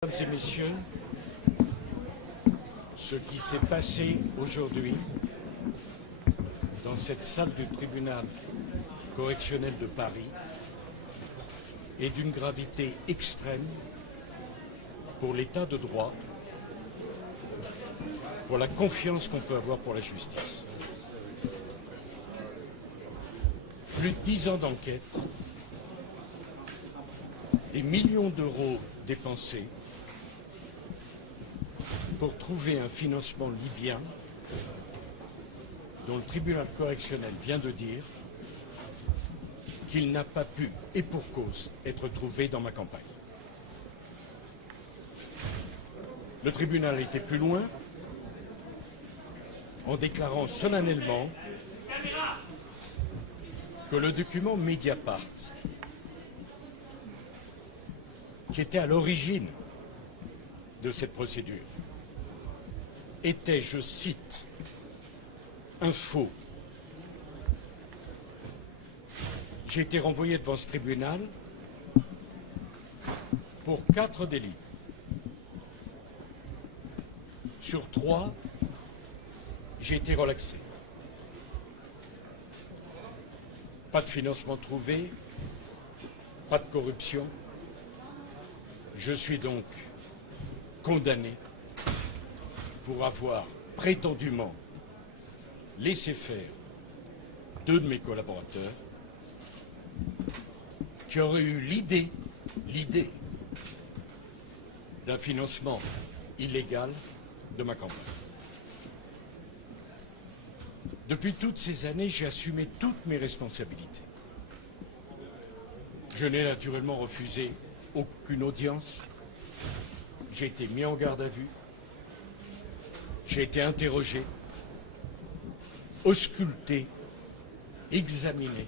Mesdames et messieurs, ce qui s'est passé aujourd'hui dans cette salle du tribunal correctionnel de Paris est d'une gravité extrême pour l'état de droit, pour la confiance qu'on peut avoir pour la justice. Plus de 10 ans d'enquête, des millions d'euros dépensés pour trouver un financement libyen dont le tribunal correctionnel vient de dire qu'il n'a pas pu, et pour cause, être trouvé dans ma campagne. Le tribunal a été plus loin en déclarant solennellement que le document Mediapart, qui était à l'origine de cette procédure, était, je cite, un faux. J'ai été renvoyé devant ce tribunal pour 4 délits. Sur 3, j'ai été relaxé. Pas de financement trouvé, pas de corruption. Je suis donc condamné pour avoir prétendument laissé faire 2 de mes collaborateurs qui auraient eu l'idée d'un financement illégal de ma campagne. Depuis toutes ces années, j'ai assumé toutes mes responsabilités. Je n'ai naturellement refusé aucune audience. J'ai été mis en garde à vue. J'ai été interrogé, ausculté, examiné,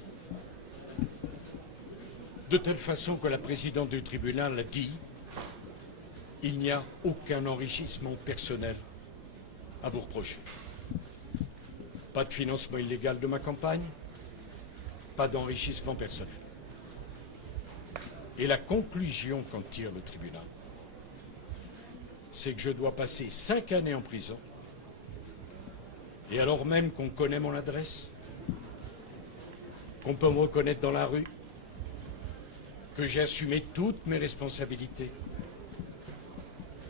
de telle façon que la présidente du tribunal a dit « Il n'y a aucun enrichissement personnel à vous reprocher. Pas de financement illégal de ma campagne, pas d'enrichissement personnel. » Et la conclusion qu'en tire le tribunal, c'est que je dois passer 5 années en prison, et alors même qu'on connaît mon adresse, qu'on peut me reconnaître dans la rue, que j'ai assumé toutes mes responsabilités,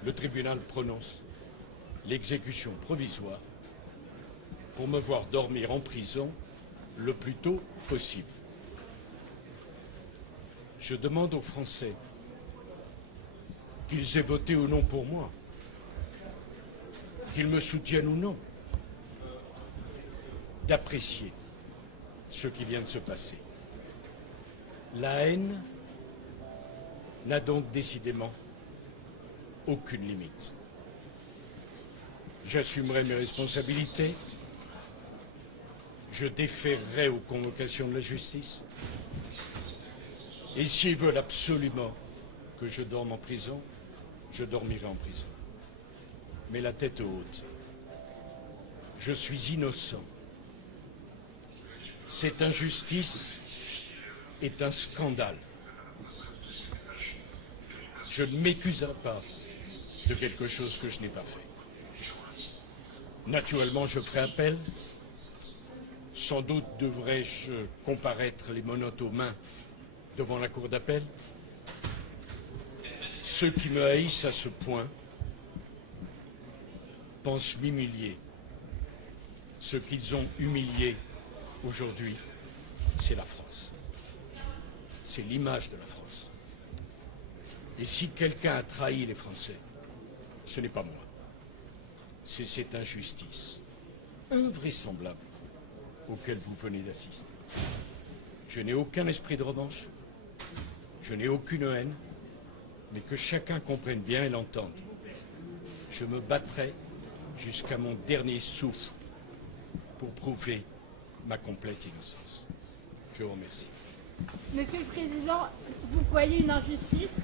le tribunal prononce l'exécution provisoire pour me voir dormir en prison le plus tôt possible. Je demande aux Français qu'ils aient voté ou non pour moi, qu'ils me soutiennent ou non, d'apprécier ce qui vient de se passer. La haine n'a donc décidément aucune limite. J'assumerai mes responsabilités, je déférerai aux convocations de la justice, et s'ils veulent absolument que je dorme en prison, je dormirai en prison. Mais la tête haute. Je suis innocent. Cette injustice est un scandale. Je ne m'accuserai pas de quelque chose que je n'ai pas fait. Naturellement, je ferai appel. Sans doute devrais-je comparaître les menottes aux mains devant la cour d'appel. Ceux qui me haïssent à ce point pensent m'humilier. Ce qu'ils ont humilié aujourd'hui, c'est la France. C'est l'image de la France. Et si quelqu'un a trahi les Français, ce n'est pas moi. C'est cette injustice invraisemblable auquel vous venez d'assister. Je n'ai aucun esprit de revanche, je n'ai aucune haine, mais que chacun comprenne bien et l'entende. Je me battrai jusqu'à mon dernier souffle pour prouver ma complète innocence. Je vous remercie. Monsieur le Président, vous voyez une injustice.